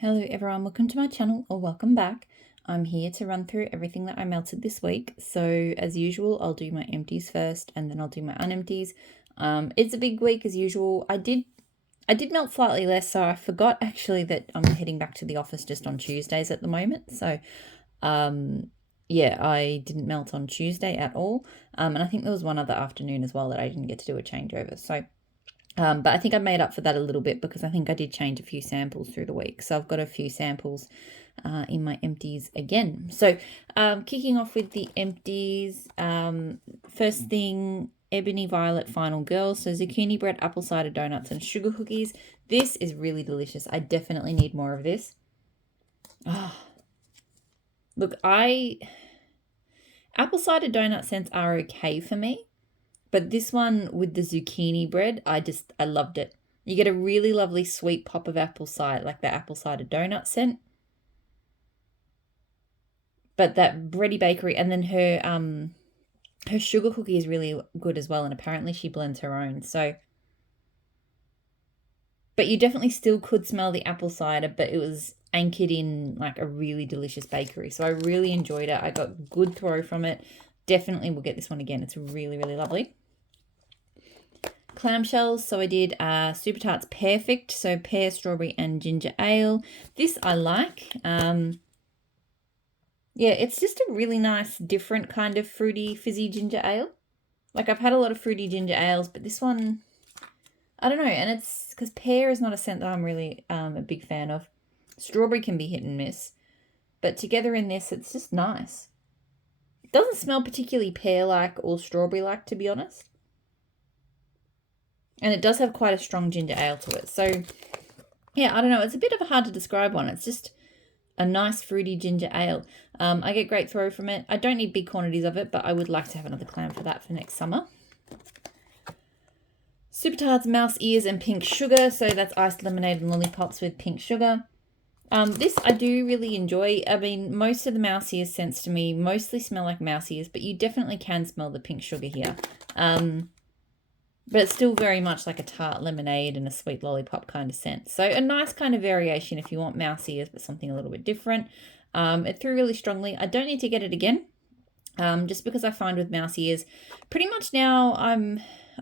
Hello everyone, welcome to my channel or welcome back. I'm here to run through everything that I melted this week. So as usual, I'll do my empties first and then I'll do my unempties. It's a big week as usual. I did melt slightly less, so I forgot actually that I'm heading back to the office just on Tuesdays at the moment. So yeah, I didn't melt on Tuesday at all. And I think there was one other afternoon as well that I didn't get to do a changeover. So but I think I made up for that a little bit because I think I did change a few samples through the week. So I've got a few samples in my empties again. So kicking off with the empties, first thing, Ebony Violet Final Girl. So zucchini bread, apple cider donuts, and sugar cookies. This is really delicious. I definitely need more of this. Oh. Look, apple cider donut scents are okay for me. But this one with the zucchini bread, I loved it. You get a really lovely sweet pop of apple cider, like the apple cider donut scent. But that bready bakery, and then her sugar cookie is really good as well, and apparently she blends her own. So, but you definitely still could smell the apple cider, but it was anchored in like a really delicious bakery. So I really enjoyed it. I got good throw from it. Definitely will get this one again. It's really, really lovely. Clamshells, so I did Super Tarts Perfect, so pear, strawberry, and ginger ale. This I like. Yeah, it's just a really nice, different kind of fruity, fizzy ginger ale. Like I've had a lot of fruity ginger ales, but this one, I don't know. And it's because pear is not a scent that I'm really a big fan of. Strawberry can be hit and miss, but together in this, it's just nice. It doesn't smell particularly pear-like or strawberry-like, to be honest. And it does have quite a strong ginger ale to it. So, yeah, I don't know. It's a bit of a hard to describe one. It's just a nice fruity ginger ale. I get great throw from it. I don't need big quantities of it, but I would like to have another clam for that for next summer. Super Tarts Mouse Ears and Pink Sugar. So that's iced lemonade and lollipops with pink sugar. This I do really enjoy. I mean, most of the mouse ears scents to me mostly smell like mouse ears, but you definitely can smell the pink sugar here. But it's still very much like a tart lemonade and a sweet lollipop kind of scent. So a nice kind of variation if you want mouse ears, but something a little bit different. It threw really strongly. I don't need to get it again, just because I find with mouse ears, pretty much now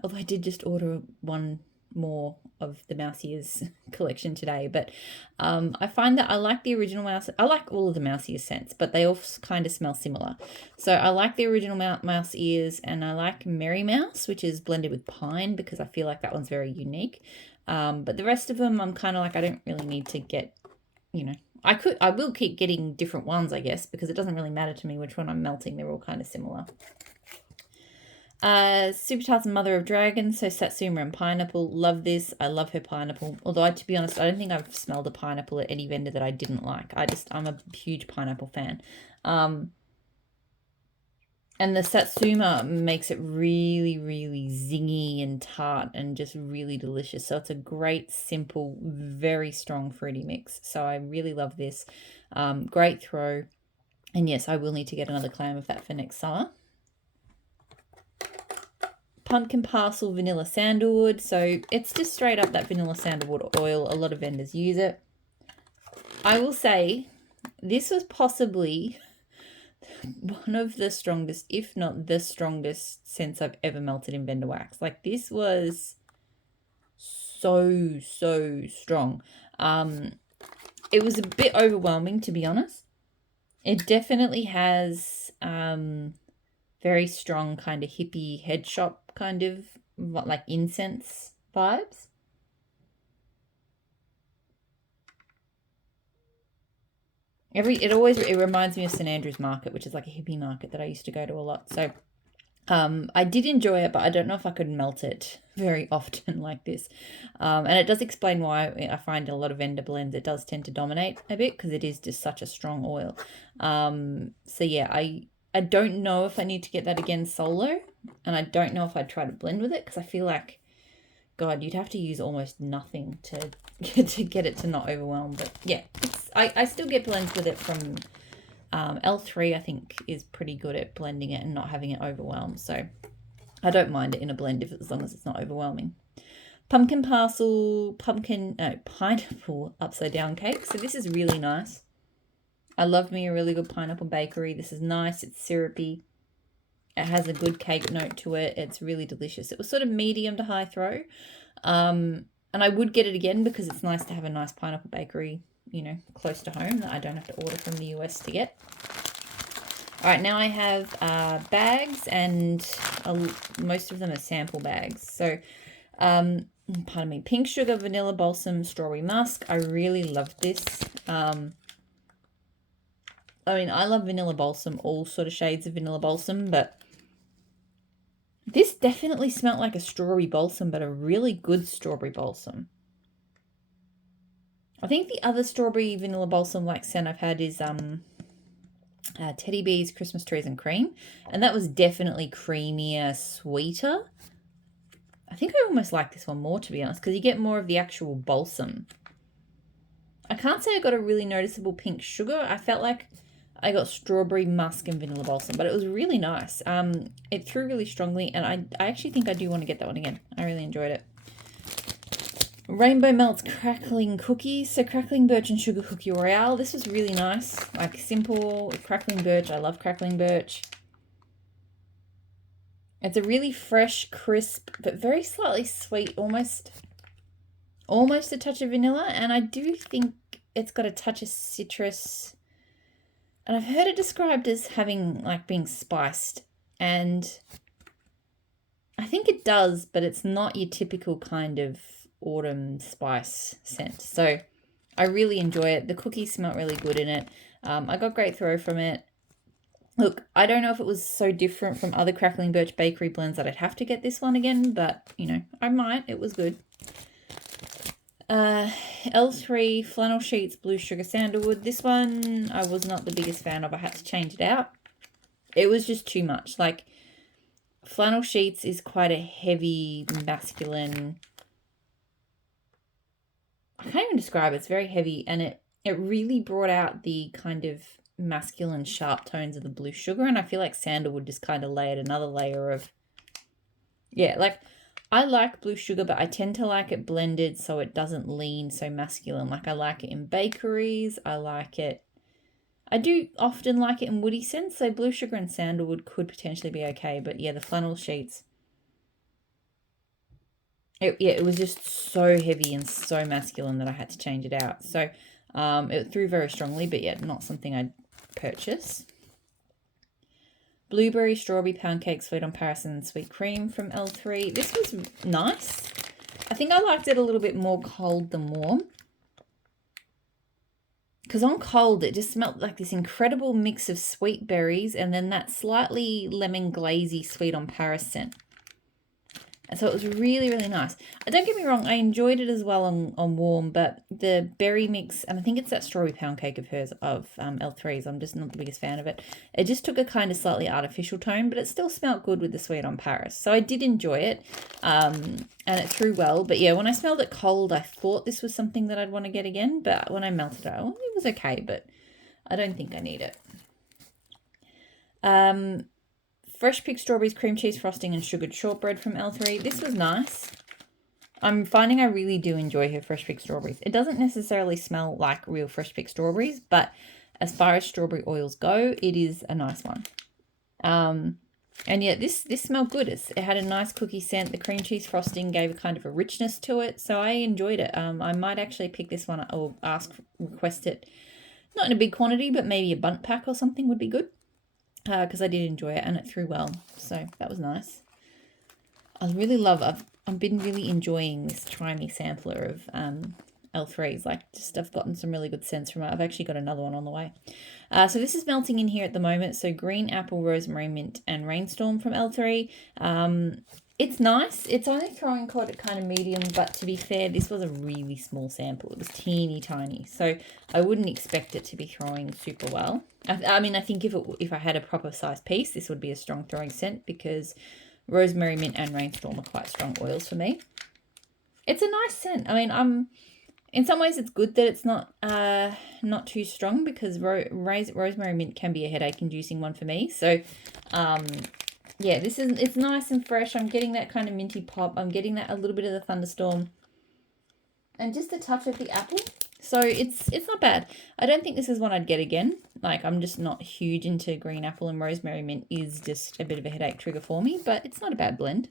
although I did just order one more of the mouse ears collection today, but I find that I like the original mouse. I like all of the mouse ears scents, but they all kind of smell similar. So I like the original mouse ears, and I like Merry Mouse, which is blended with pine, because I feel like that one's very unique. But the rest of them, I'm kind of like, I don't really need to get, I will keep getting different ones, I guess, because it doesn't really matter to me which one I'm melting. They're all kind of similar. Super Tarts and Mother of Dragons, so Satsuma and pineapple. Love this. I love her pineapple. Although, to be honest, I don't think I've smelled a pineapple at any vendor that I didn't like. I'm a huge pineapple fan. And the Satsuma makes it really, really zingy and tart and just really delicious. So it's a great, simple, very strong fruity mix. So I really love this. Great throw. And yes, I will need to get another clam of that for next summer. Pumpkin Parcel Vanilla Sandalwood. So it's just straight up that vanilla sandalwood oil. A lot of vendors use it. I will say this was possibly one of the strongest, if not the strongest, scents I've ever melted in vendor wax. Like this was so strong. It was a bit overwhelming, to be honest. It definitely has very strong kind of hippie head shop kind of like incense vibes. It reminds me of St Andrew's Market, which is like a hippie market that I used to go to a lot. So I did enjoy it, but I don't know if I could melt it very often like this. And it does explain why I find a lot of vendor blends, it does tend to dominate a bit because it is just such a strong oil. So yeah, I don't know if I need to get that again solo, and I don't know if I'd try to blend with it because I feel like, God, you'd have to use almost nothing to get it to not overwhelm. But yeah, I still get blends with it from L3, I think, is pretty good at blending it and not having it overwhelm. So I don't mind it in a blend as long as it's not overwhelming. Pumpkin parcel, pineapple upside down cake. So this is really nice. I love me a really good pineapple bakery. This is nice. It's syrupy. It has a good cake note to it. It's really delicious. It was sort of medium to high throw. And I would get it again because it's nice to have a nice pineapple bakery, you know, close to home that I don't have to order from the US to get. All right, now I have bags, and most of them are sample bags. So, pardon me, pink sugar, vanilla balsam, strawberry musk. I really love this. I mean, I love vanilla balsam, all sort of shades of vanilla balsam, but this definitely smelled like a strawberry balsam, but a really good strawberry balsam. I think the other strawberry vanilla balsam like scent I've had is Teddy Bees, Christmas Trees and Cream, and that was definitely creamier, sweeter. I think I almost like this one more, to be honest, because you get more of the actual balsam. I can't say I got a really noticeable pink sugar. I felt like I got strawberry musk and vanilla balsam, but it was really nice. It threw really strongly, and I actually think I do want to get that one again. I really enjoyed it. Rainbow Melts Crackling Cookies. So Crackling Birch and Sugar Cookie Royale. This was really nice. Like simple Crackling Birch. I love Crackling Birch. It's a really fresh, crisp, but very slightly sweet, almost a touch of vanilla. And I do think it's got a touch of citrus. And I've heard it described as having, like, being spiced. And I think it does, but it's not your typical kind of autumn spice scent. So I really enjoy it. The cookies smell really good in it. I got great throw from it. Look, I don't know if it was so different from other Crackling Birch bakery blends that I'd have to get this one again, but, you know, I might. It was good. L3 Flannel Sheets Blue Sugar Sandalwood. This one I was not the biggest fan of. I had to change it out. It was just too much. Like, Flannel Sheets is quite a heavy, masculine... I can't even describe it. It's very heavy, and it really brought out the kind of masculine sharp tones of the blue sugar, and I feel like Sandalwood just kind of layered another layer of... Yeah, like... I like blue sugar, but I tend to like it blended so it doesn't lean so masculine. Like, I like it in bakeries. I like it. I do often like it in woody scents, so blue sugar and sandalwood could potentially be okay. But yeah, the flannel sheets. It was just so heavy and so masculine that I had to change it out. So it threw very strongly, but yeah, not something I'd purchase. Blueberry Strawberry Pound Cake Sweet on Paris and Sweet Cream from L3. This was nice. I think I liked it a little bit more cold than warm. Because on cold, it just smelled like this incredible mix of sweet berries and then that slightly lemon glazy Sweet on Paris scent. And so it was really, really nice. Don't get me wrong, I enjoyed it as well on warm, but the berry mix, and I think it's that strawberry pound cake of hers, of L3's, I'm just not the biggest fan of it. It just took a kind of slightly artificial tone, but it still smelled good with the Sweet on Paris. So I did enjoy it, and it threw well. But yeah, when I smelled it cold, I thought this was something that I'd want to get again, but when I melted it, it was okay, but I don't think I need it. Fresh picked strawberries, cream cheese frosting, and sugared shortbread from L3. This was nice. I'm finding I really do enjoy her fresh picked strawberries. It doesn't necessarily smell like real fresh picked strawberries, but as far as strawberry oils go, it is a nice one. And yeah, this smelled good. It had a nice cookie scent. The cream cheese frosting gave a kind of a richness to it, so I enjoyed it. I might actually pick this one up or request it, not in a big quantity, but maybe a bundt pack or something would be good. Because I did enjoy it and it threw well, so that was nice. I've been really enjoying this Try Me sampler of L3's. I've gotten some really good scents from it. I've actually got another one on the way. So this is melting in here at the moment. So green apple, rosemary, mint, and rainstorm from L3. It's nice. It's only throwing quite a kind of medium, but to be fair, this was a really small sample. It was teeny tiny, so I wouldn't expect it to be throwing super well. I mean, I think if I had a proper sized piece, this would be a strong throwing scent because rosemary, mint, and rainstorm are quite strong oils for me. It's a nice scent. I mean, in some ways it's good that it's not too strong because rosemary mint can be a headache inducing one for me. So yeah, it's nice and fresh. I'm getting that kind of minty pop. I'm getting that a little bit of the thunderstorm. And just a touch of the apple. So it's not bad. I don't think this is one I'd get again. Like, I'm just not huge into green apple, and rosemary mint is just a bit of a headache trigger for me, but it's not a bad blend.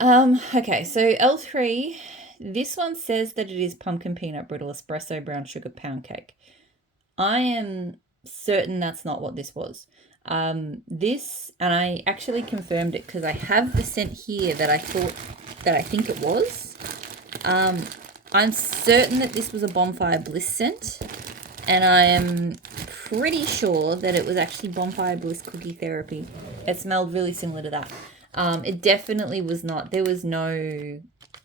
Okay, so L3, this one says that it is pumpkin peanut brittle espresso brown sugar pound cake. I am certain that's not what this was. This, and I actually confirmed it because I have the scent here that I think it was. I'm certain that this was a Bonfire Bliss scent, and I am pretty sure that it was actually Bonfire Bliss Cookie Therapy. It smelled really similar to that. It definitely was not. There was no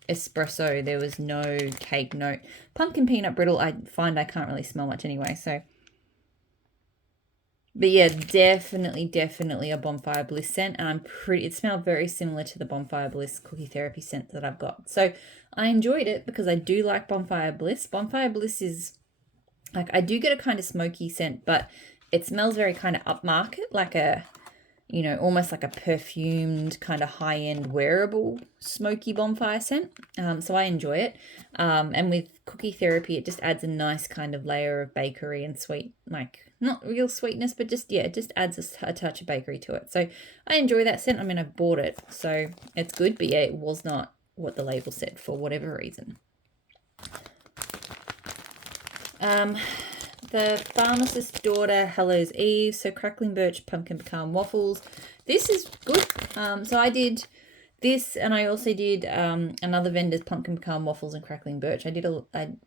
espresso. There was no cake note. Pumpkin peanut brittle, I find I can't really smell much anyway, so. But yeah, definitely a Bonfire Bliss scent, and it smelled very similar to the Bonfire Bliss Cookie Therapy scent that I've got. So I enjoyed it because I do like Bonfire Bliss. Bonfire Bliss is, like, I do get a kind of smoky scent, but it smells very kind of upmarket, like a, you know, almost like a perfumed kind of high-end wearable smoky bonfire scent. So I enjoy it. And with Cookie Therapy, it just adds a nice kind of layer of bakery and sweet, like, not real sweetness, but just, yeah, it just adds a touch of bakery to it. So I enjoy that scent. I mean, I bought it, so it's good. But yeah, it was not what the label said for whatever reason. The Pharmacist's Daughter Hallows Eve, so Crackling Birch Pumpkin Pecan Waffles. This is good. So I did this, and I also did another vendor's Pumpkin Pecan Waffles and Crackling Birch.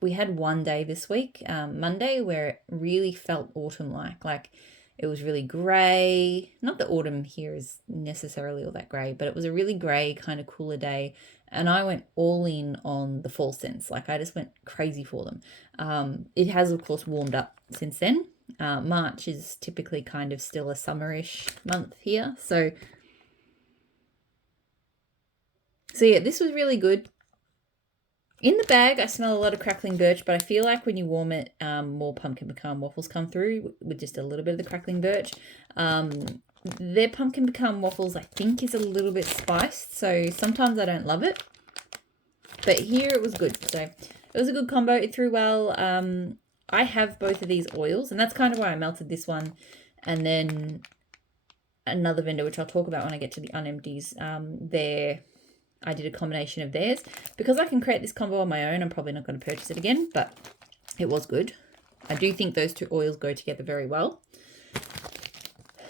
We had one day this week, Monday, where it really felt autumn-like. Like, it was really grey. Not that autumn here is necessarily all that grey, but it was a really grey, kind of cooler day. And I went all in on the fall scents. Like, I just went crazy for them. It has, of course, warmed up since then. March is typically kind of still a summerish month here. So yeah, this was really good. In the bag, I smell a lot of Crackling Birch, but I feel like when you warm it, more Pumpkin Pecan Waffles come through with just a little bit of the Crackling Birch. Their Pumpkin Pecan Waffles, I think, is a little bit spiced, so sometimes I don't love it. But here it was good, so it was a good combo. It threw well. I have both of these oils, and that's kind of why I melted this one. And then another vendor, which I'll talk about when I get to the Unempties, I did a combination of theirs. Because I can create this combo on my own, I'm probably not going to purchase it again, but it was good. I do think those two oils go together very well.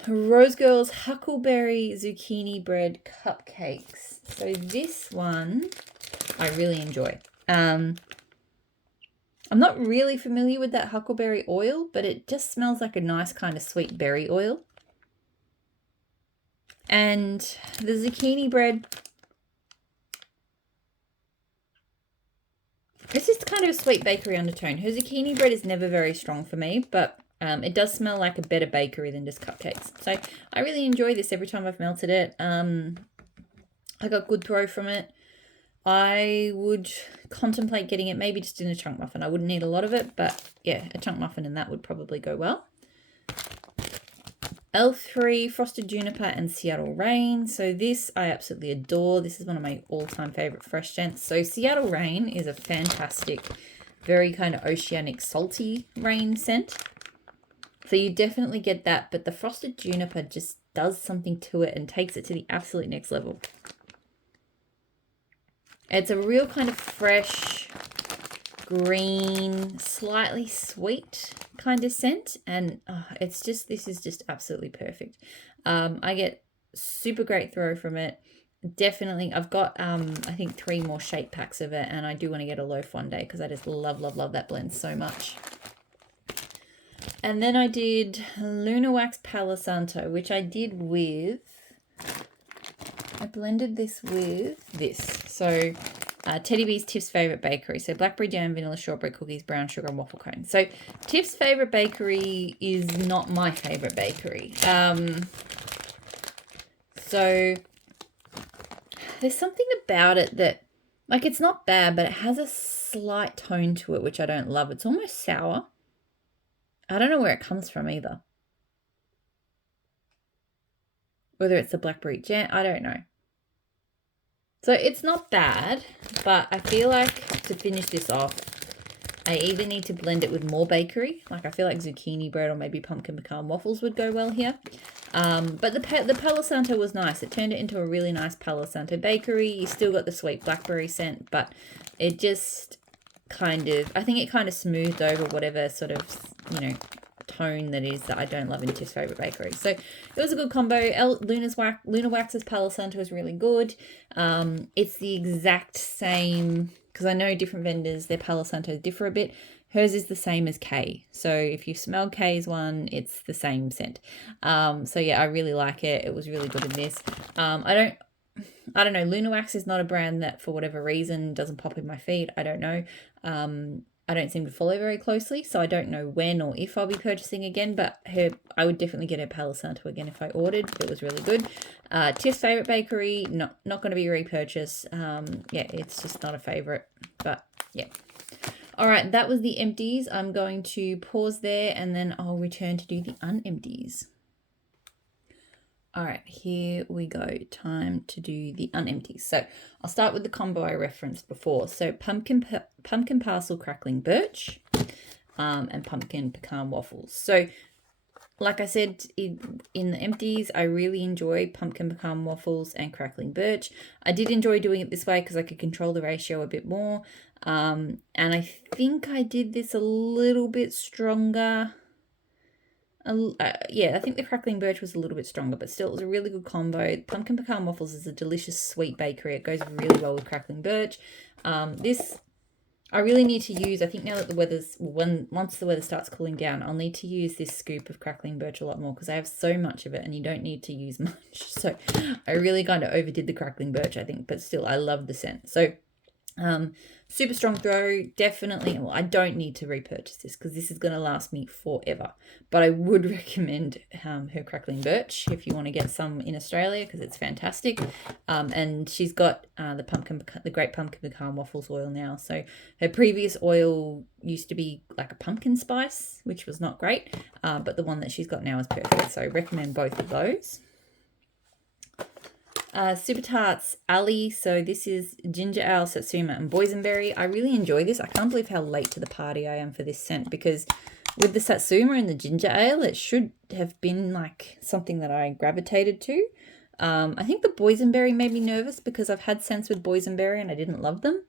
Rose Girls Huckleberry Zucchini Bread Cupcakes. So this one I really enjoy. I'm not really familiar with that huckleberry oil, but it just smells like a nice kind of sweet berry oil. And the zucchini bread, it's just kind of a sweet bakery undertone. Her zucchini bread is never very strong for me, but it does smell like a better bakery than just cupcakes. So I really enjoy this every time I've melted it. I got good throw from it. I would contemplate getting it maybe just in a chunk muffin. I wouldn't need a lot of it, but yeah, a chunk muffin and that would probably go well. L3, Frosted Juniper and Seattle Rain. So this I absolutely adore. This is one of my all-time favorite fresh scents. So Seattle Rain is a fantastic, very kind of oceanic, salty rain scent. So you definitely get that, but the Frosted Juniper just does something to it and takes it to the absolute next level. It's a real kind of fresh, green, slightly sweet kind of scent, and this is just absolutely perfect. I get super great throw from it. Definitely, I've got I think 3 more shake packs of it, and I do want to get a loaf one day because I just love that blend so much. And then I did Luna Wax Palo Santo, which I did with, I blended this with this. So Teddy B's Tiff's Favourite Bakery. So blackberry jam, vanilla shortbread cookies, brown sugar, and waffle cone. So Tiff's Favourite Bakery is not my favourite bakery. So there's something about it that, like, it's not bad, but it has a slight tone to it, which I don't love. It's almost sour. I don't know where it comes from either. Whether it's the blackberry jam, I don't know. So it's not bad, but I feel like to finish this off, I either need to blend it with more bakery. Like I feel like zucchini bread or maybe pumpkin pecan waffles would go well here. But the Palo Santo was nice. It turned it into a really nice Palo Santo bakery. You still got the sweet blackberry scent, but it just kind of, I think it kind of smoothed over whatever sort of, you know, tone that is that I don't love in Tiff's Favorite Bakery. So it was a good combo. Luna Wax's Palo Santo is really good. It's the exact same, because I know different vendors, their Palo Santos differ a bit. Hers is the same as Kay. So if you smell Kay's one, it's the same scent. So yeah, I really like it. It was really good in this. I don't know. Luna Wax is not a brand that, for whatever reason, doesn't pop in my feed. I don't know. I don't seem to follow very closely, so I don't know when or if I'll be purchasing again, but I would definitely get her Palo Santo again if I ordered. It was really good. Tiff's Favorite Bakery, not going to be repurchased. Yeah, it's just not a favorite, but yeah. All right, that was the empties. I'm going to pause there and then I'll return to do the unempties. All right, here we go. Time to do the unempties. So I'll start with the combo I referenced before. So pumpkin parcel crackling birch and pumpkin pecan waffles. So like I said, in the empties, I really enjoy pumpkin pecan waffles and crackling birch. I did enjoy doing it this way because I could control the ratio a bit more. And I think I did this a little bit stronger. Yeah, I think the crackling birch was a little bit stronger, but still it was a really good combo. Pumpkin pecan waffles is a delicious sweet bakery. It goes really well with crackling birch. This I really need to use, I think now that the weather's, once the weather starts cooling down, I'll need to use this scoop of crackling birch a lot more because I have so much of it and you don't need to use much. So I really kind of overdid the crackling birch, I think, but still I love the scent. So super strong throw, definitely. Well, I don't need to repurchase this because this is going to last me forever, but I would recommend her crackling birch if you want to get some in Australia because it's fantastic. And she's got the great pumpkin pecan waffles oil now. So her previous oil used to be like a pumpkin spice, which was not great, but the one that she's got now is perfect. So I recommend both of those. Super Tarts Ali. So this is ginger ale, Satsuma, and Boysenberry. I really enjoy this. I can't believe how late to the party I am for this scent because with the Satsuma and the ginger ale, it should have been like something that I gravitated to. I think the Boysenberry made me nervous because I've had scents with Boysenberry and I didn't love them.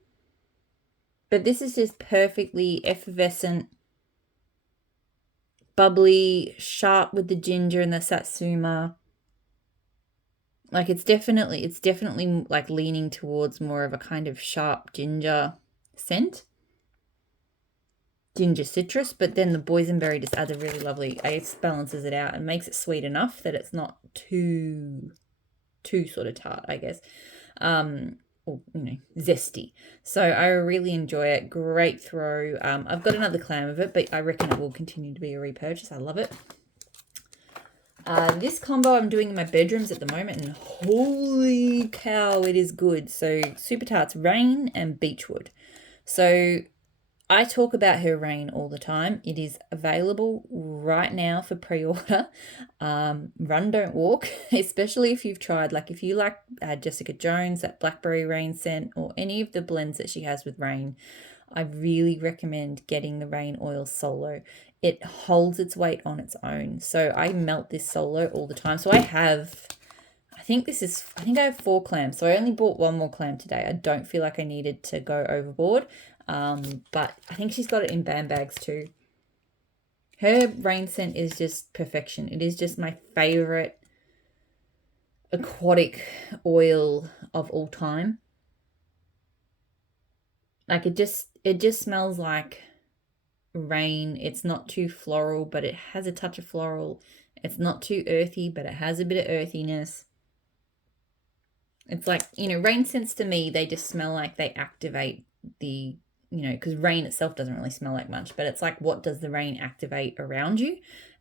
But this is just perfectly effervescent, bubbly, sharp with the ginger and the Satsuma. Like it's definitely like leaning towards more of a kind of sharp ginger scent. Ginger citrus, but then the boysenberry just adds a really lovely, it balances it out and makes it sweet enough that it's not too sort of tart, I guess. Or, zesty. So I really enjoy it. Great throw. I've got another clam of it, but I reckon it will continue to be a repurchase. I love it. This combo I'm doing in my bedrooms at the moment, and holy cow, it is good. So Super Tarts Rain and Beechwood. So I talk about her Rain all the time. It is available right now for pre-order. Run, don't walk, especially if you've tried, like if you like Jessica Jones, that Blackberry Rain scent, or any of the blends that she has with Rain, I really recommend getting the Rain Oil Solo. It holds its weight on its own. So I melt this solo all the time. So I think I have 4 clams. So I only bought 1 more clam today. I don't feel like I needed to go overboard. But I think she's got it in band bags too. Her Rain scent is just perfection. It is just my favorite aquatic oil of all time. Like it just smells like rain. It's not too floral, but it has a touch of floral. It's not too earthy, but it has a bit of earthiness. It's like, rain scents to me, they just smell like they activate the, because rain itself doesn't really smell like much, but it's like, what does the rain activate around you?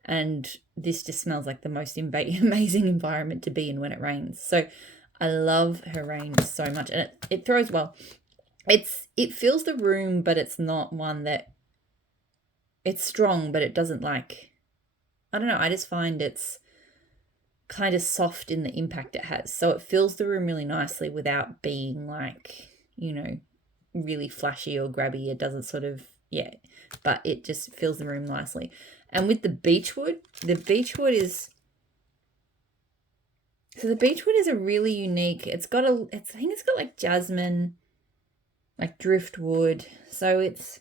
And this just smells like the most amazing environment to be in when it rains. So I love her Rain so much, and it throws well. It fills the room, but it's not one that, it's strong, but it doesn't like, I don't know, I just find it's kind of soft in the impact it has. So it fills the room really nicely without being like, really flashy or grabby. It doesn't sort of, but it just fills the room nicely. And with the Beechwood is, so the Beechwood is a really unique, I think it's got like jasmine, like driftwood. So it's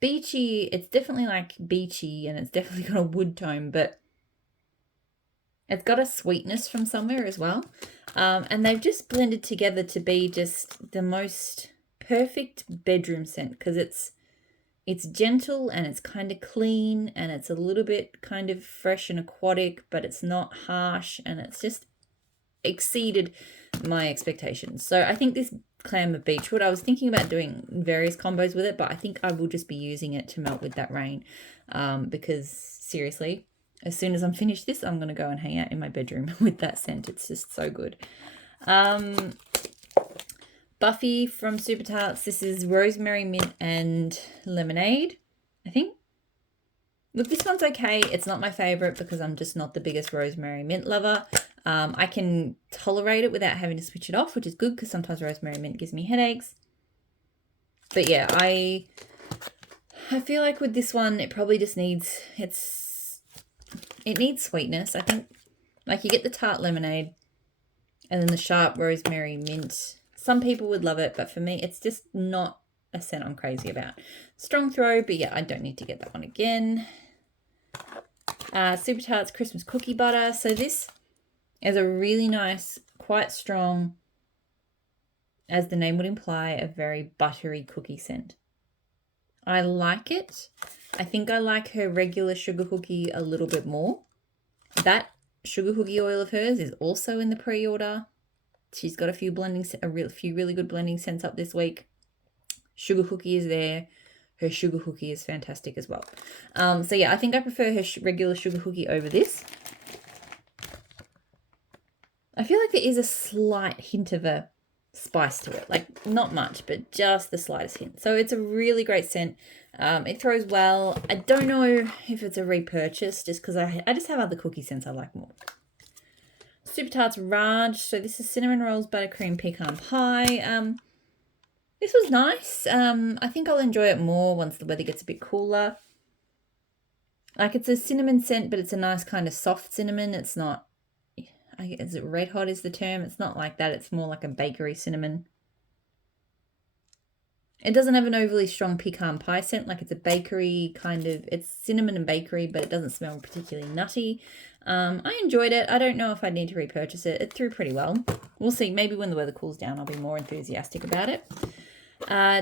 beachy. It's definitely like beachy, and it's definitely got a wood tone, but it's got a sweetness from somewhere as well. And they've just blended together to be just the most perfect bedroom scent, because it's gentle and it's kind of clean and it's a little bit kind of fresh and aquatic, but it's not harsh, and it's just exceeded my expectations. So I think this clam of Beechwood, I was thinking about doing various combos with it, but I think I will just be using it to melt with that rain, because seriously, as soon as I'm finished this, I'm going to go and hang out in my bedroom with that scent. It's just so good. Buffy from Super Tarts. This is rosemary, mint, and lemonade, I think. Look, this one's okay. It's not my favorite because I'm just not the biggest rosemary mint lover. I can tolerate it without having to switch it off, which is good because sometimes rosemary mint gives me headaches. But yeah, I feel like with this one, it probably just needs, it needs sweetness. I think like you get the tart lemonade and then the sharp rosemary mint. Some people would love it, but for me, it's just not a scent I'm crazy about. Strong throw, but yeah, I don't need to get that one again. Super Tarts Christmas Cookie Butter. So this is a really nice, quite strong, as the name would imply, a very buttery cookie scent. I like it. I think I like her regular sugar cookie a little bit more. That sugar cookie oil of hers is also in the pre-order. She's got a few really good blending scents up this week. Sugar cookie is there. Her sugar cookie is fantastic as well. So yeah, I think I prefer her regular sugar cookie over this. I feel like there is a slight hint of a spice to it, like not much, but just the slightest hint. So it's a really great scent. It throws well. I don't know if it's a repurchase, just because I just have other cookie scents I like more. Super Tarts Raj. So this is cinnamon rolls, buttercream, pecan pie. This was nice. I think I'll enjoy it more once the weather gets a bit cooler. Like it's a cinnamon scent, but it's a nice kind of soft cinnamon. It's not, is it red hot is the term? It's not like that. It's more like a bakery cinnamon. It doesn't have an overly strong pecan pie scent. Like it's a bakery kind of, it's cinnamon and bakery, but it doesn't smell particularly nutty. I enjoyed it. I don't know if I need to repurchase it. It threw pretty well. We'll see. Maybe when the weather cools down, I'll be more enthusiastic about it.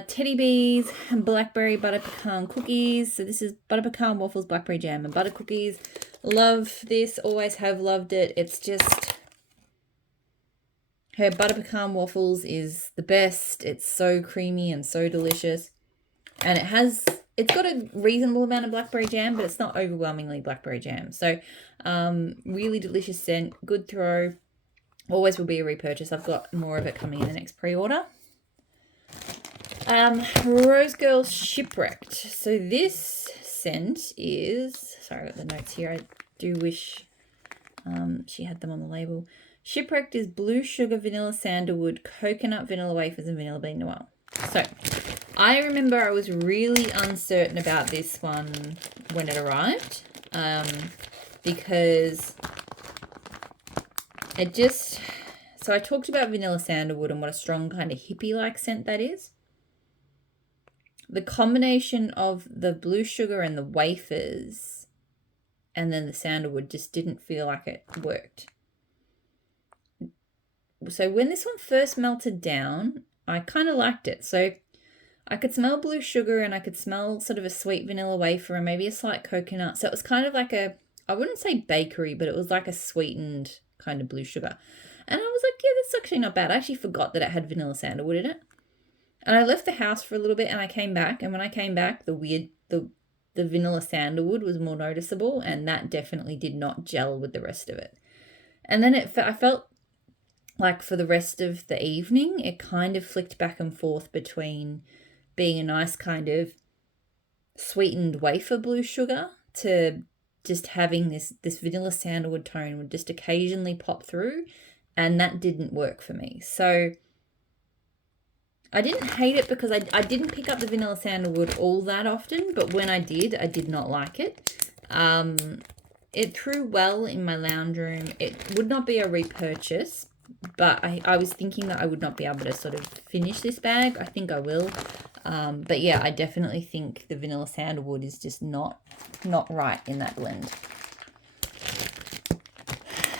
Teddy Bees and blackberry butter pecan cookies. So this is butter pecan waffles, blackberry jam, and butter cookies. Love this. Always have loved it. It's just, her butter pecan waffles is the best. It's so creamy and so delicious. And it's got a reasonable amount of blackberry jam, but it's not overwhelmingly blackberry jam. So really delicious scent, good throw. Always will be a repurchase. I've got more of it coming in the next pre-order. Rose Girl Shipwrecked. So this scent is, sorry, I got the notes here. I do wish she had them on the label. Shipwrecked is blue sugar, vanilla sandalwood, coconut, vanilla wafers, and vanilla bean noel. So I remember I was really uncertain about this one when it arrived, because it just, so I talked about vanilla sandalwood and what a strong kind of hippie-like scent that is. The combination of the blue sugar and the wafers and then the sandalwood just didn't feel like it worked. So when this one first melted down, I kind of liked it. So I could smell blue sugar and I could smell sort of a sweet vanilla wafer and maybe a slight coconut. So it was kind of like I wouldn't say bakery, but it was like a sweetened kind of blue sugar. And I was like, yeah, that's actually not bad. I actually forgot that it had vanilla sandalwood in it. And I left the house for a little bit and I came back. And when I came back, the vanilla sandalwood was more noticeable, and that definitely did not gel with the rest of it. And then I felt like for the rest of the evening, it kind of flicked back and forth between being a nice kind of sweetened wafer blue sugar to just having this vanilla sandalwood tone would just occasionally pop through, and that didn't work for me. So I didn't hate it because I didn't pick up the vanilla sandalwood all that often, but when I did not like it. It threw well in my lounge room. It would not be a repurchase, but I was thinking that I would not be able to sort of finish this bag. I think I will. But yeah, I definitely think the vanilla sandalwood is just not right in that blend.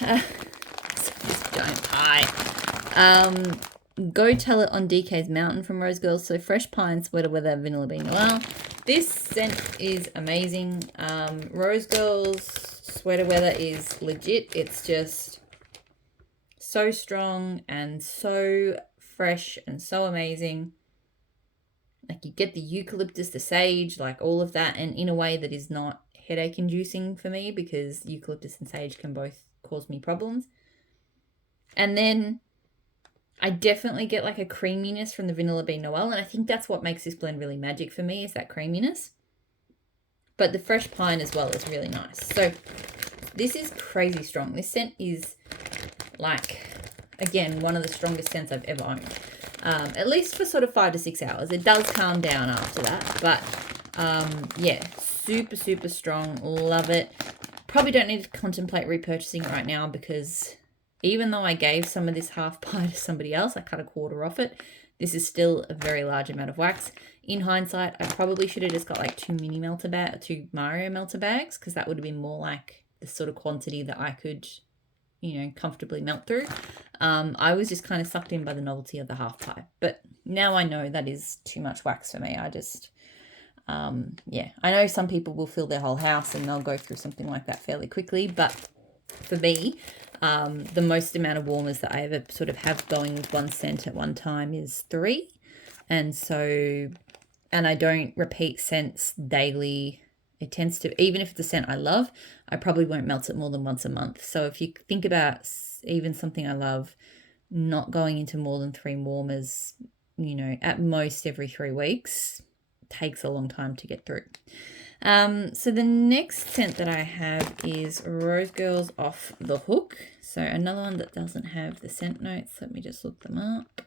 This giant pie. Go Tell It on DK's Mountain from Rose Girls. So fresh pine, sweater weather, vanilla bean oil. This scent is amazing. Rose Girls sweater weather is legit. It's just so strong and so fresh and so amazing. Like, you get the eucalyptus, the sage, like all of that, and in a way that is not headache inducing for me, because eucalyptus and sage can both cause me problems. And then I definitely get like a creaminess from the vanilla bean noel, and I think that's what makes this blend really magic for me, is that creaminess. But the fresh pine as well is really nice. So this is crazy strong. This scent is like, again, one of the strongest scents I've ever owned. At least for sort of 5 to 6 hours. It does calm down after that, but yeah, super, super strong. Love it. Probably don't need to contemplate repurchasing it right now, because even though I gave some of this half pie to somebody else, I cut a quarter off it. This is still a very large amount of wax. In hindsight, I probably should have just got like 2 Mario melter bags, because that would have been more like the sort of quantity that I could, you know, comfortably melt through. I was just kind of sucked in by the novelty of the half pie, but now I know that is too much wax for me. I just, yeah, I know some people will fill their whole house and they'll go through something like that fairly quickly, but for me, the most amount of warmers that I ever sort of have going with one scent at one time is 3. And so, and I don't repeat scents daily. It tends to, even if it's a scent I love, I probably won't melt it more than once a month. So if you think about even something I love, not going into more than 3 warmers, you know, at most every 3 weeks, takes a long time to get through. So the next scent that I have is Rose Girls Off the Hook. So another one that doesn't have the scent notes. Let me just look them up.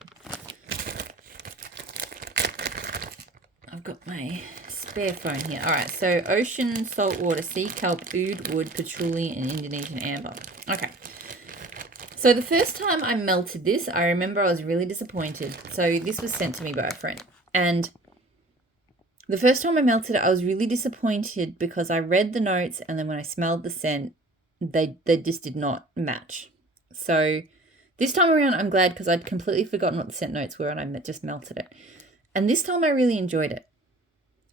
I've got my spare phone here. All right, so ocean, saltwater, sea kelp, oud, wood, patchouli, and Indonesian amber. Okay. So the first time I melted this, I remember I was really disappointed. So this was sent to me by a friend. And the first time I melted it, I was really disappointed because I read the notes, and then when I smelled the scent, they just did not match. So this time around, I'm glad, because I'd completely forgotten what the scent notes were and I just melted it. And this time I really enjoyed it.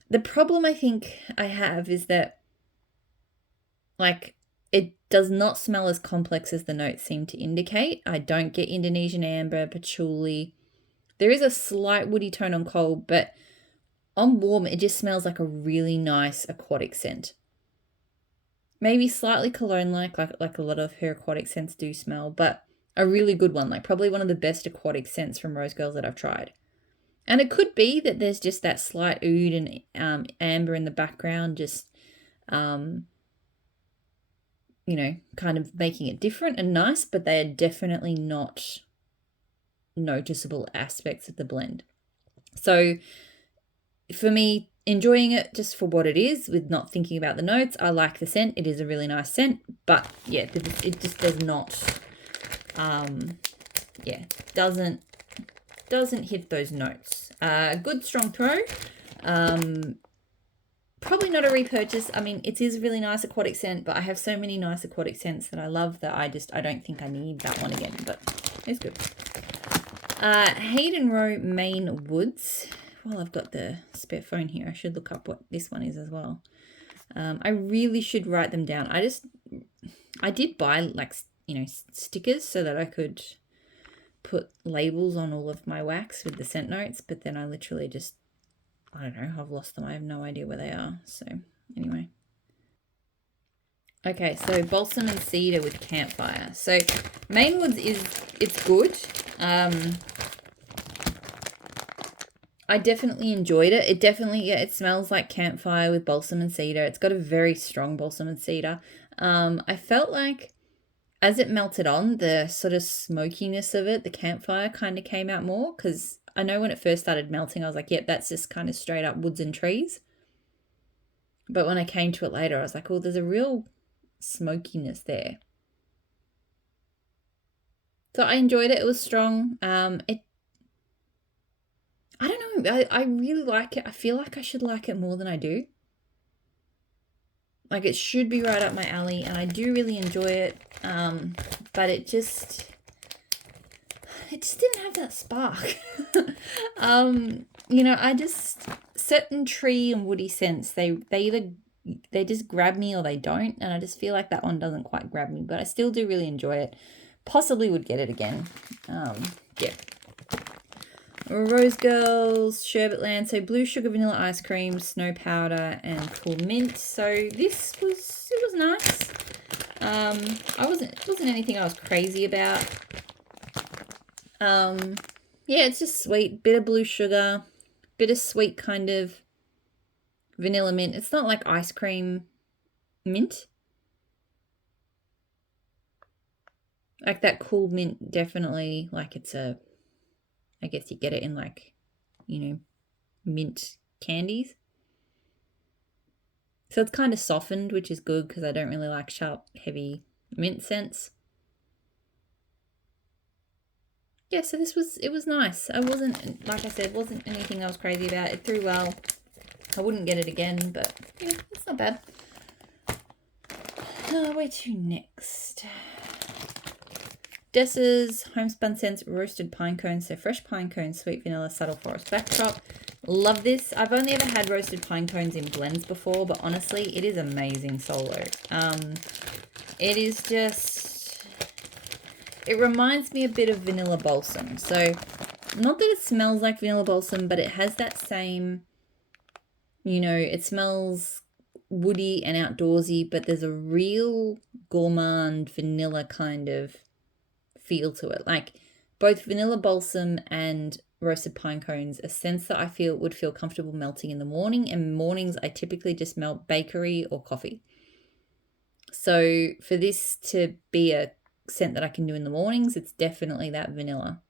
The problem I think I have is that, like, it does not smell as complex as the notes seem to indicate. I don't get Indonesian amber, patchouli. There is a slight woody tone on cold, but on warm, it just smells like a really nice aquatic scent. Maybe slightly cologne-like a lot of her aquatic scents do smell, but a really good one, like probably one of the best aquatic scents from Rose Girls that I've tried. And it could be that there's just that slight oud and amber in the background, just, you know, kind of making it different and nice, but they are definitely not noticeable aspects of the blend. So for me, enjoying it just for what it is, with not thinking about the notes, I like the scent. It is a really nice scent, but yeah, it just does not, yeah, doesn't hit those notes. Good strong throw. Probably not a repurchase. I mean, it is a really nice aquatic scent, but I have so many nice aquatic scents that I love that I don't think I need that one again, but it's good. Hayden Row Maine Woods. Well, I've got the spare phone here. I should look up what this one is as well. I really should write them down. I did buy, like, you know, stickers so that I could put labels on all of my wax with the scent notes, but then I literally just, I don't know, I've lost them. I have no idea where they are. So anyway. Okay, so balsam and cedar with campfire. So Maine Woods it's good. I definitely enjoyed it. It definitely, yeah, it smells like campfire with balsam and cedar. It's got a very strong balsam and cedar. I felt like as it melted on, the sort of smokiness of it, the campfire kind of came out more, because I know when it first started melting, I was like, yep, that's just kind of straight up woods and trees. But when I came to it later, I was like, oh, there's a real smokiness there. So I enjoyed it. It was strong. I don't know. I really like it. I feel like I should like it more than I do. Like, it should be right up my alley, and I do really enjoy it. But it just didn't have that spark. You know, I just, certain tree and woody scents, they either they just grab me or they don't, and I just feel like that one doesn't quite grab me, but I still do really enjoy it. Possibly would get it again. Yeah. Rose Girls, Sherbet Land, so blue sugar vanilla ice cream, snow powder, and cool mint. So this was, it was nice. It wasn't anything I was crazy about. Yeah, it's just sweet, bit of blue sugar, bit of sweet kind of vanilla mint. It's not like ice cream mint. Like that cool mint, definitely, like it's a, I guess you get it in like, you know, mint candies. So it's kind of softened, which is good because I don't really like sharp, heavy mint scents. Yeah, so it was nice. I wasn't, like I said, wasn't anything I was crazy about. It threw well. I wouldn't get it again, but yeah, it's not bad. Where to next? Dessa's Homespun Scents Roasted Pine Cones. So fresh pine cones, sweet vanilla, subtle forest backdrop. Love this. I've only ever had roasted pine cones in blends before, but honestly, it is amazing solo. It is just, it reminds me a bit of vanilla balsam. So not that it smells like vanilla balsam, but it has that same, you know, it smells woody and outdoorsy, but there's a real gourmand vanilla kind of feel to it. Like both vanilla balsam and roasted pine cones, a sense that I feel would feel comfortable melting in the morning, and mornings I typically just melt bakery or coffee. So for this to be a scent that I can do in the mornings, it's definitely that vanilla.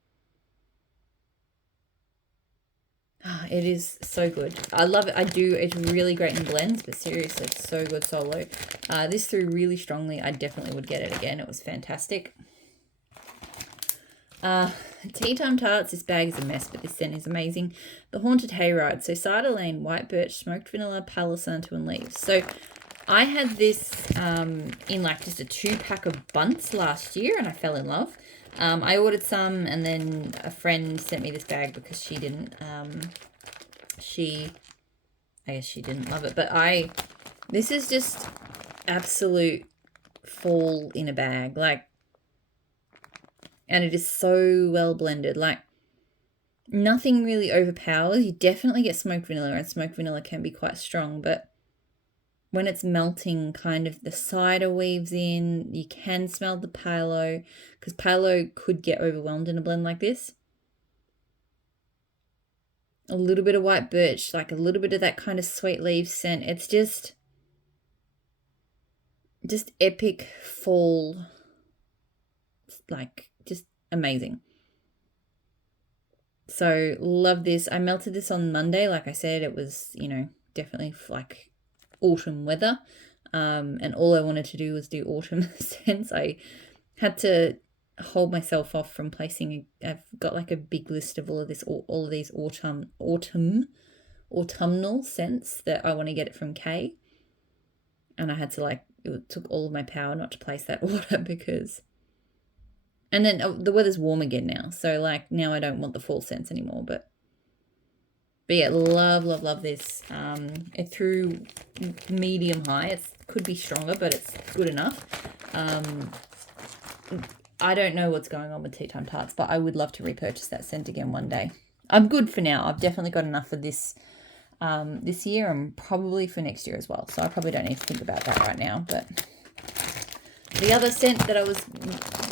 It is so good. I love it. I do. It's really great in blends, but seriously, it's so good solo. This threw really strongly. I definitely would get it again. It was fantastic. Tea Time Tarts. This bag is a mess, but this scent is amazing. The Haunted Hayride. So cider lane, white birch, smoked vanilla, Palo, Santo, and leaves. So I had this in like just a 2-pack of bunts last year, and I fell in love. I ordered some, and then a friend sent me this bag because she didn't, I guess she didn't love it, but this is just absolute fall in a bag, like, and it is so well blended, like, nothing really overpowers. You definitely get smoked vanilla, and smoked vanilla can be quite strong, but when it's melting, kind of the cider weaves in. You can smell the Palo, because Palo could get overwhelmed in a blend like this. A little bit of white birch, like a little bit of that kind of sweet leaf scent. It's just epic fall, like just amazing. So love this. I melted this on Monday. Like I said, it was, you know, definitely like autumn weather, and all I wanted to do was do autumn scents. I had to hold myself off from placing I've got like a big list of all of these autumnal scents that I want to get it from Kay, and I had to, like, it took all of my power not to place that order, because, and then the weather's warm again now, so like now I don't want the fall scents anymore, but yeah, love this. It threw medium high. It could be stronger, but it's good enough. I don't know what's going on with Tea Time Tarts, but I would love to repurchase that scent again one day. I'm good for now. I've definitely got enough for this this year, and probably for next year as well. So I probably don't need to think about that right now. But the other scent that I was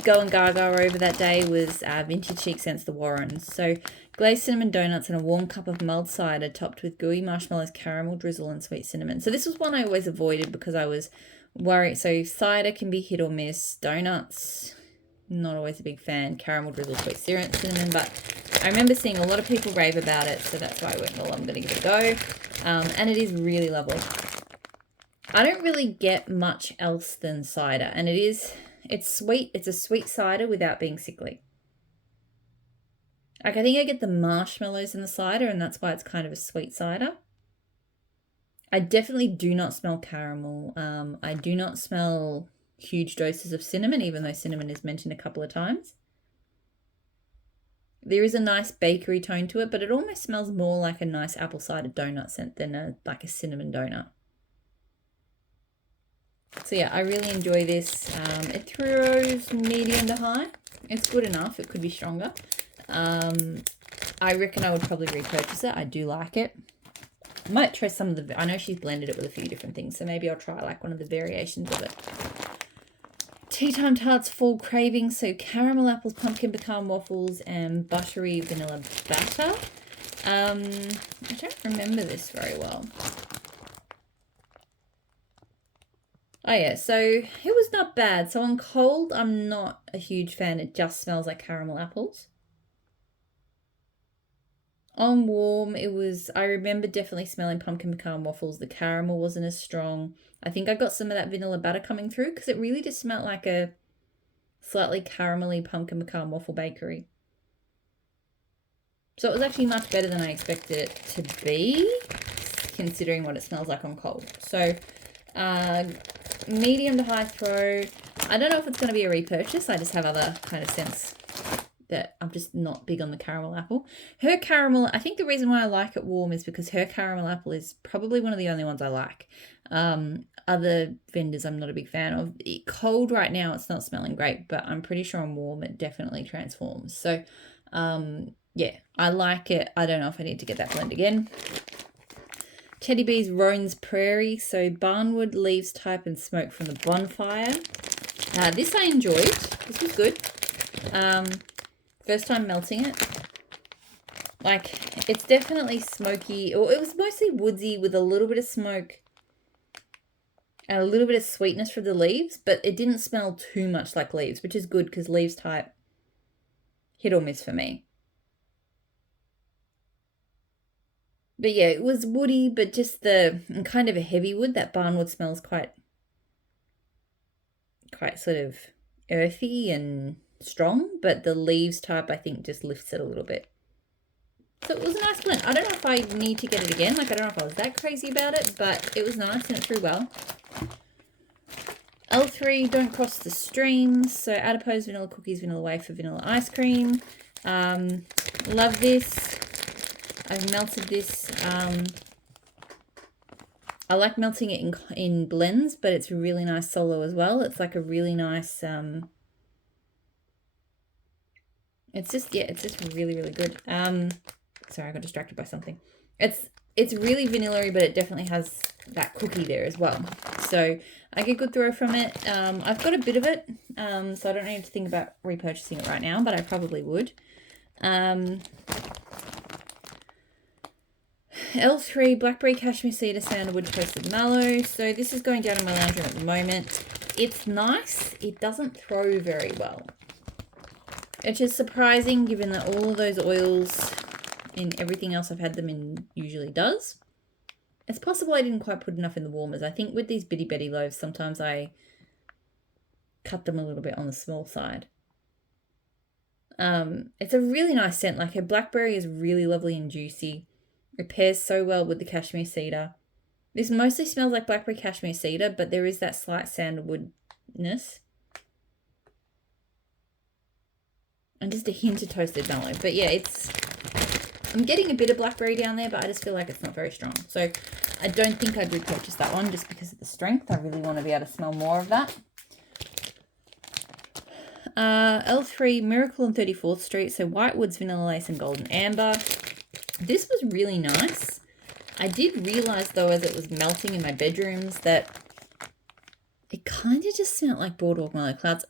going gaga over that day was Vintage Chic Scents, the Warrens. So Glazed cinnamon donuts and a warm cup of mulled cider topped with gooey marshmallows, caramel drizzle, and sweet cinnamon. So this was one I always avoided because I was worried. So cider can be hit or miss. Donuts, not always a big fan. Caramel drizzle, sweet cinnamon. But I remember seeing a lot of people rave about it. So that's why I went, well, I'm going to give it a go. And it is really lovely. I don't really get much else than cider. And it's sweet. It's a sweet cider without being sickly. Like, I think I get the marshmallows in the cider, and that's why it's kind of a sweet cider. I definitely do not smell caramel. I do not smell huge doses of cinnamon, even though cinnamon is mentioned a couple of times. There is a nice bakery tone to it, but it almost smells more like a nice apple cider donut scent than like a cinnamon donut. So yeah, I really enjoy this. It throws medium to high. It's good enough. It could be stronger. I reckon I would probably repurchase it. I do like it. I might try some of the, I know she's blended it with a few different things, so maybe I'll try like one of the variations of it. Tea Time Tarts Fall Cravings, so caramel apples, pumpkin pecan waffles, and buttery vanilla batter. I don't remember this very well. Oh yeah, so it was not bad. So on cold, I'm not a huge fan. It just smells like caramel apples. On warm, I remember definitely smelling pumpkin pecan waffles. The caramel wasn't as strong. I think I got some of that vanilla batter coming through because it really just smelled like a slightly caramelly pumpkin pecan waffle bakery. So it was actually much better than I expected it to be, considering what it smells like on cold. So medium to high throw. I don't know if it's going to be a repurchase. I just have other kind of scents that I'm just not big on the caramel apple. Her caramel, I think the reason why I like it warm is because her caramel apple is probably one of the only ones I like. Other vendors I'm not a big fan of. Cold right now, it's not smelling great, but I'm pretty sure on warm it definitely transforms. So yeah, I like it. I don't know if I need to get that blend again. Teddy Bees Roan's Prairie, so barnwood, leaves type, and smoke from the bonfire. This I enjoyed. This was good. First time melting it. Like, it's definitely smoky, or it was mostly woodsy with a little bit of smoke and a little bit of sweetness from the leaves, but it didn't smell too much like leaves, which is good because leaves type hit or miss for me. But yeah, it was woody, but just and kind of a heavy wood. That barnwood smells quite sort of earthy and strong, but the leaves type I think just lifts it a little bit. So it was a nice blend. I don't know if I need to get it again. Like, I don't know if I was that crazy about it, but it was nice and it threw well. L3, Don't Cross the Streams. So Adipose, vanilla cookies, vanilla wafer, vanilla ice cream. Love this. I've melted this. I like melting it in blends, but it's really nice solo as well. It's like a really nice, it's just really, really good. Sorry, I got distracted by something. It's really vanilla-y, but it definitely has that cookie there as well. So I get good throw from it. I've got a bit of it, so I don't need to think about repurchasing it right now, but I probably would. L3, Blackberry Cashmere Cedar Sandalwood Toasted Mallow. So this is going down in my lounge room at the moment. It's nice. It doesn't throw very well. Which is surprising given that all of those oils and everything else I've had them in usually does. It's possible I didn't quite put enough in the warmers. I think with these Bitty Betty loaves, sometimes I cut them a little bit on the small side. It's a really nice scent. Like, her blackberry is really lovely and juicy. It pairs so well with the cashmere cedar. This mostly smells like blackberry cashmere cedar, but there is that slight sandalwoodness. And just a hint of toasted mallow. But yeah, I'm getting a bit of blackberry down there, but I just feel like it's not very strong. So I don't think I'd repurchase that one just because of the strength. I really want to be able to smell more of that. L3, Miracle on 34th Street. So Whitewoods, Vanilla Lace, and Golden Amber. This was really nice. I did realise, though, as it was melting in my bedrooms, that it kind of just smelled like Boardwalk Mellow Clouds.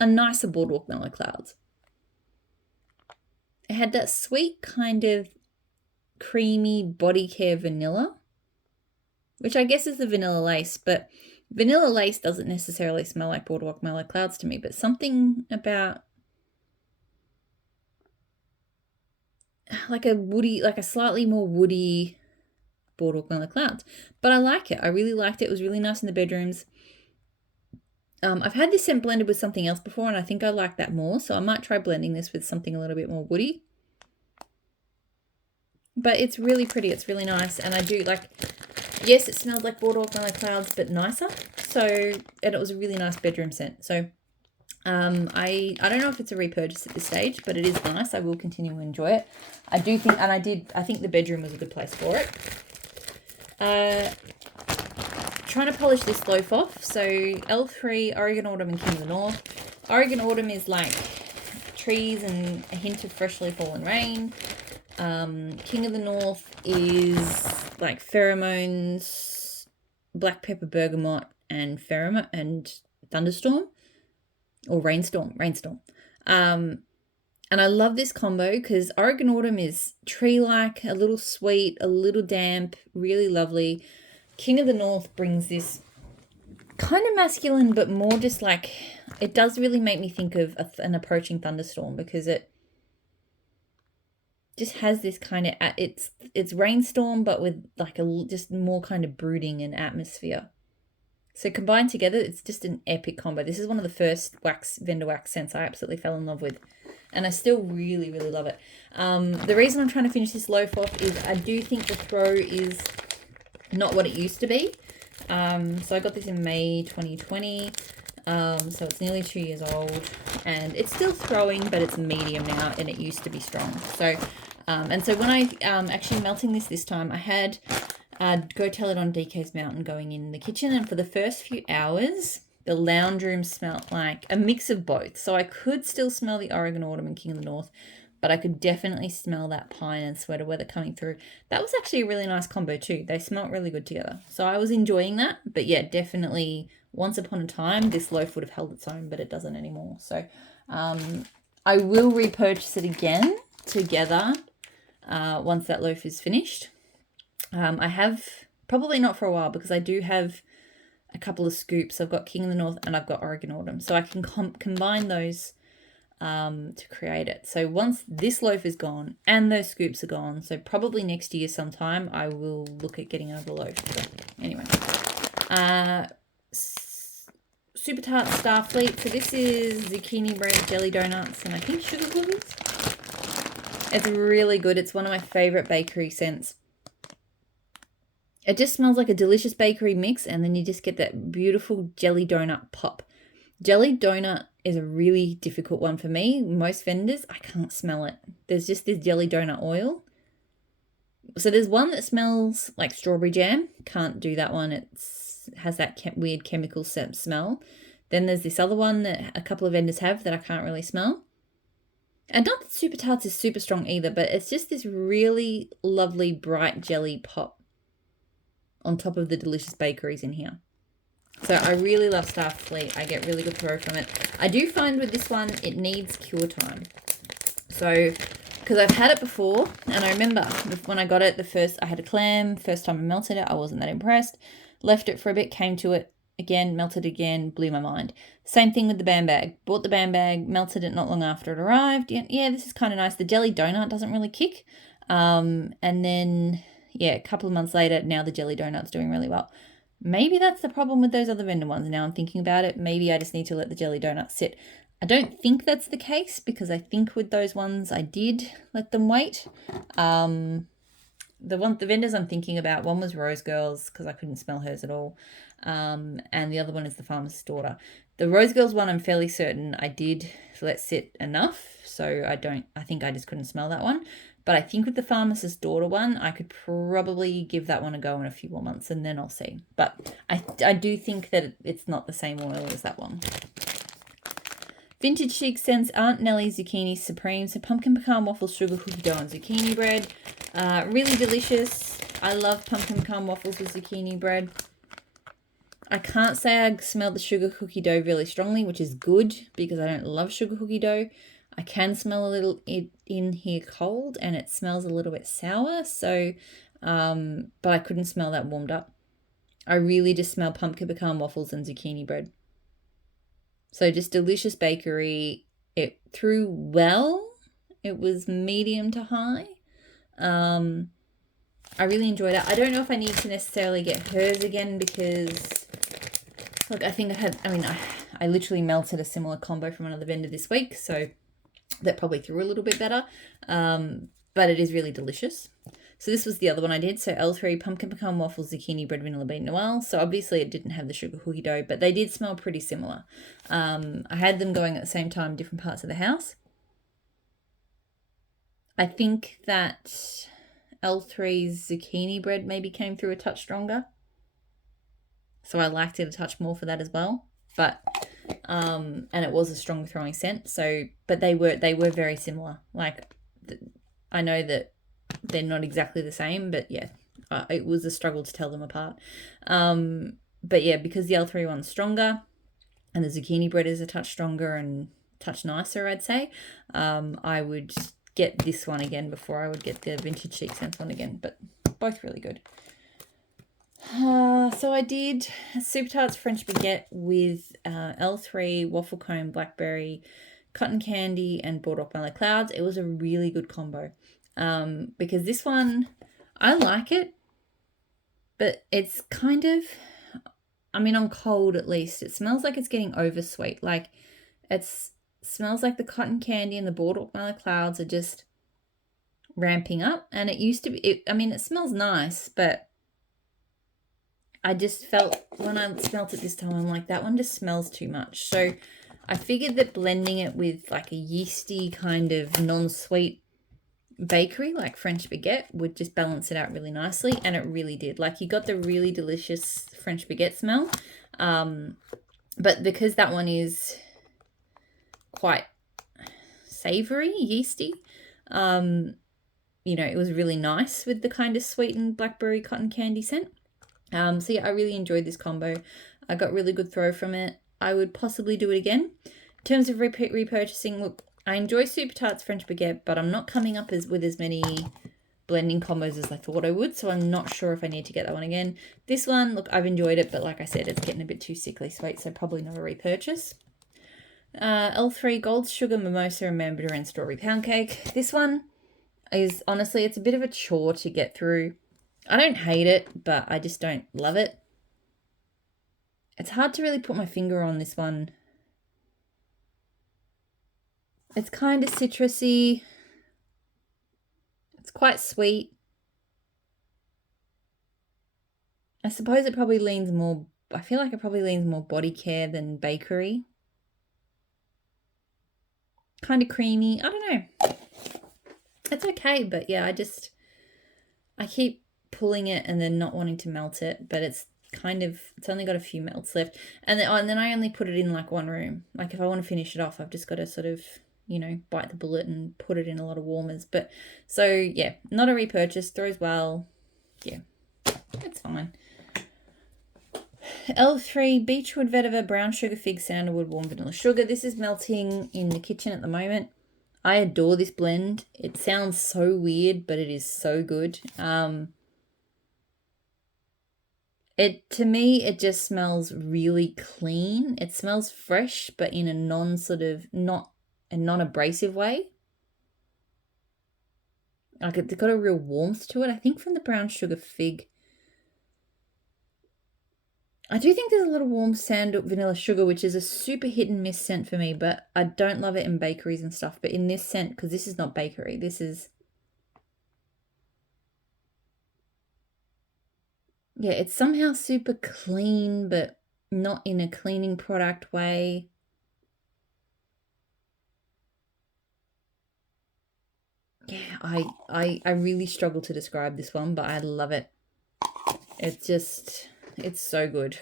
A nicer Boardwalk Mellow Clouds. It had that sweet kind of creamy body care vanilla, which I guess is the vanilla lace, but vanilla lace doesn't necessarily smell like Boardwalk Mellow Clouds to me, but something about like a woody, like a slightly more woody Boardwalk Mellow Clouds. But I like it. I really liked it. It was really nice in the bedrooms. I've had this scent blended with something else before, and I think I like that more, so I might try blending this with something a little bit more woody. But it's really pretty. It's really nice, and I do like, yes, it smells like Boardwalk Mellow Clouds, but nicer. So, and it was a really nice bedroom scent. So, I don't know if it's a repurchase at this stage, but it is nice. I will continue to enjoy it. I do think, and I think the bedroom was a good place for it. Trying to polish this loaf off. So L3, Oregon Autumn and King of the North. Oregon Autumn is like trees and a hint of freshly fallen rain. King of the North is like pheromones, black pepper bergamot, and pheromone and thunderstorm or rainstorm. And I love this combo because Oregon Autumn is tree-like, a little sweet, a little damp, really lovely. King of the North brings this kind of masculine, but more just like, it does really make me think of an approaching thunderstorm because it just has this kind of, it's rainstorm, but with like just more kind of brooding and atmosphere. So combined together, it's just an epic combo. This is one of the first vendor wax scents I absolutely fell in love with. And I still really, really love it. The reason I'm trying to finish this loaf off is I do think the throw is not what it used to be. So I got this in May 2020. So it's nearly 2 years old. And it's still throwing, but it's medium now, and it used to be strong. So, and so when I actually melting this time, I had Go Tell It on DK's Mountain going in the kitchen. And for the first few hours, the lounge room smelled like a mix of both. So I could still smell the Oregon Autumn and King of the North, but I could definitely smell that pine and sweater weather coming through. That was actually a really nice combo too. They smelt really good together. So I was enjoying that. But yeah, definitely once upon a time, this loaf would have held its own, but it doesn't anymore. So I will repurchase it again together once that loaf is finished. I have, probably not for a while, because I do have a couple of scoops. I've got King of the North and I've got Oregon Autumn. So I can combine those to create it. So once this loaf is gone and those scoops are gone, so probably next year sometime, I will look at getting another loaf. But anyway, Super Tart Starfleet. So this is zucchini bread, jelly donuts, and I think sugar cookies. It's really good. It's one of my favorite bakery scents. It just smells like a delicious bakery mix, and then you just get that beautiful jelly donut pop. Jelly donut is a really difficult one for me. Most vendors, I can't smell it. There's just this jelly donut oil. So there's one that smells like strawberry jam. Can't do that one. It has that weird chemical smell. Then there's this other one that a couple of vendors have that I can't really smell. And not that Super Tarts is super strong either, but it's just this really lovely bright jelly pop on top of the delicious bakeries in here. So I really love Starfleet. I get really good throw from it. I do find with this one, it needs cure time. So, because I've had it before, and I remember when I got it, I had a clam, first time I melted it, I wasn't that impressed. Left it for a bit, came to it again, melted again, blew my mind. Same thing with the band bag. Bought the band bag, melted it not long after it arrived. Yeah, this is kind of nice. The jelly donut doesn't really kick. And then, yeah, a couple of months later, now the jelly donut's doing really well. Maybe that's the problem with those other vendor ones. Now I'm thinking about it. Maybe I just need to let the jelly donut sit. I don't think that's the case, because I think with those ones I did let them wait. The vendors I'm thinking about, one was Rose Girls, because I couldn't smell hers at all. And the other one is the Pharmacist's Daughter. The Rose Girls one, I'm fairly certain I did let sit enough. So I think I just couldn't smell that one. But I think with the Pharmacist's Daughter one, I could probably give that one a go in a few more months, and then I'll see. But I do think that it's not the same oil as that one. Vintage Chic scents Aunt Nellie's Zucchini Supreme. So pumpkin pecan waffles, sugar cookie dough, and zucchini bread. Really delicious. I love pumpkin pecan waffles with zucchini bread. I can't say I smell the sugar cookie dough really strongly, which is good, because I don't love sugar cookie dough. I can smell a little it in here cold, and it smells a little bit sour. So, but I couldn't smell that warmed up. I really just smell pumpkin pecan waffles and zucchini bread. So just delicious bakery. It threw well. It was medium to high. I really enjoyed it. I don't know if I need to necessarily get hers again because, look, I think I literally melted a similar combo from another vendor this week, so that probably threw a little bit better. But it is really delicious. So this was the other one I did. So L3 pumpkin pecan waffles, zucchini bread, vanilla bean noel. So obviously it didn't have the sugar cookie dough, but they did smell pretty similar. I had them going at the same time, different parts of the house. I think that L3's zucchini bread maybe came through a touch stronger. So I liked it a touch more for that as well. But and it was a strong throwing scent. So, but they were very similar. Like, I know that they're not exactly the same, but yeah, it was a struggle to tell them apart. But yeah, because the L3 one's stronger and the zucchini bread is a touch stronger and touch nicer, I'd say, I would get this one again before I would get the vintage chic scent one again, but both really good. So I did Super Tarts French Baguette with L3 waffle cone, blackberry, cotton candy, and boardwalk mellow clouds. It was a really good combo. Because this one, I like it, but it's kind of, on cold at least, it smells like it's getting oversweet. Like, it smells like the cotton candy and the boardwalk mellow clouds are just ramping up. And it used to be, it smells nice, but I just felt when I smelt it this time, I'm like, that one just smells too much. So I figured that blending it with like a yeasty kind of non-sweet bakery like French baguette would just balance it out really nicely, and it really did. Like, you got the really delicious French baguette smell, but because that one is quite savory, yeasty, it was really nice with the kind of sweetened blackberry cotton candy scent. So yeah, I really enjoyed this combo. I got really good throw from it. I would possibly do it again. In terms of repurchasing, look, I enjoy Super Tarts French Baguette, but I'm not coming up with as many blending combos as I thought I would, so I'm not sure if I need to get that one again. This one, look, I've enjoyed it, but like I said, it's getting a bit too sickly sweet, so probably not a repurchase. L3 Gold Sugar Mimosa and Mandarin Strawberry Pound Cake. This one is, honestly, it's a bit of a chore to get through. I don't hate it, but I just don't love it. It's hard to really put my finger on this one. It's kind of citrusy. It's quite sweet. I suppose it probably leans more, I feel like it probably leans more body care than bakery. Kind of creamy. I don't know. It's okay, but yeah, I keep pulling it and then not wanting to melt it, but it's only got a few melts left. And then I only put it in like one room. Like, if I want to finish it off, I've just got to sort of, bite the bullet and put it in a lot of warmers. But so yeah, not a repurchase, throws well. Yeah, it's fine. L3 Beechwood Vetiver Brown Sugar Fig Sandalwood Warm Vanilla Sugar. This is melting in the kitchen at the moment. I adore this blend. It sounds so weird, but it is so good. To me, it just smells really clean. It smells fresh, but in a non-abrasive way. Like, it's got a real warmth to it. I think from the brown sugar fig. I do think there's a little warm vanilla sugar, which is a super hit and miss scent for me, but I don't love it in bakeries and stuff. But in this scent, because this is not bakery, this is... Yeah, it's somehow super clean, but not in a cleaning product way. Yeah, I really struggle to describe this one, but I love it. It's so good.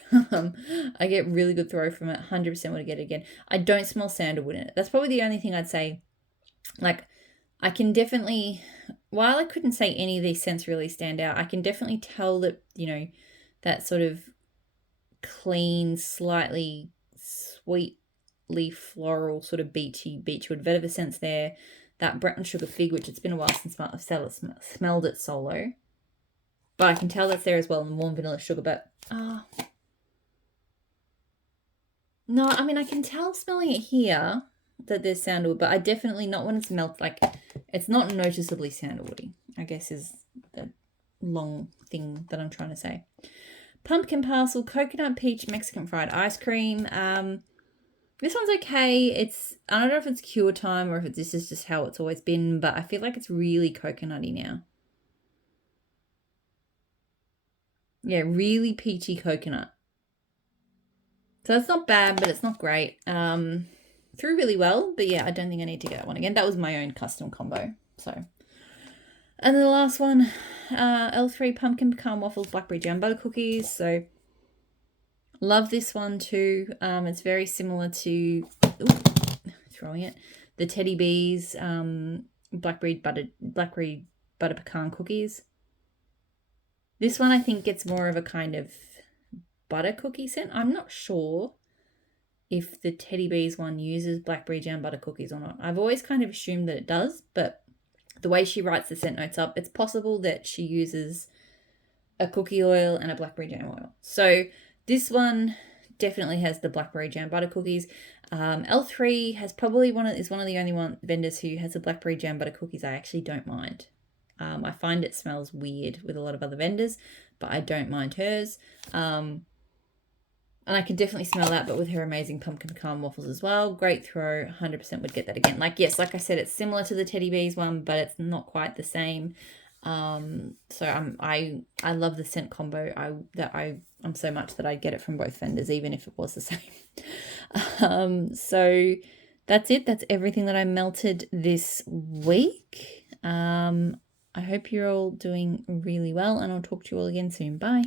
I get really good throw from it. 100% want to get it again. I don't smell sandalwood in it. That's probably the only thing I'd say. Like, I can definitely, while I couldn't say any of these scents really stand out, I can definitely tell that, that sort of clean, slightly sweet leaf floral sort of beachy Beechwood vetiver scents there. That brown sugar fig, which it's been a while since I've smelled it solo. But I can tell that's there as well in the warm vanilla sugar. But no, I mean, I can tell smelling it here that there's sandalwood, but I definitely, not when it's melted, like, it's not noticeably sandalwoody, I guess is the long thing that I'm trying to say. Pumpkin Parcel, coconut peach Mexican fried ice cream. This one's okay. I don't know if it's cure time or if this is just how it's always been, but I feel like it's really coconutty now. Yeah, really peachy coconut. So it's not bad, but it's not great. Threw really well, but yeah, I don't think I need to get that one again. That was my own custom combo. So, and then the last one, L3 pumpkin pecan waffles, blackberry jam butter cookies. So love this one too. It's very similar to throwing it, the Teddy Bees blackberry butter pecan cookies. This one I think gets more of a kind of butter cookie scent. I'm not sure if the Teddy Bees one uses blackberry jam butter cookies or not. I've always kind of assumed that it does, but the way she writes the scent notes up, it's possible that she uses a cookie oil and a blackberry jam oil. So this one definitely has the blackberry jam butter cookies. L3 has probably is one of the only vendors who has the blackberry jam butter cookies I actually don't mind. I find it smells weird with a lot of other vendors, but I don't mind hers. And I can definitely smell that, but with her amazing pumpkin pecan waffles as well. Great throw, 100% would get that again. Like, yes, like I said, it's similar to the Teddy Bees one, but it's not quite the same. So I love the scent combo. I'm so much that I'd get it from both vendors, even if it was the same. So that's it. That's everything that I melted this week. I hope you're all doing really well, and I'll talk to you all again soon. Bye.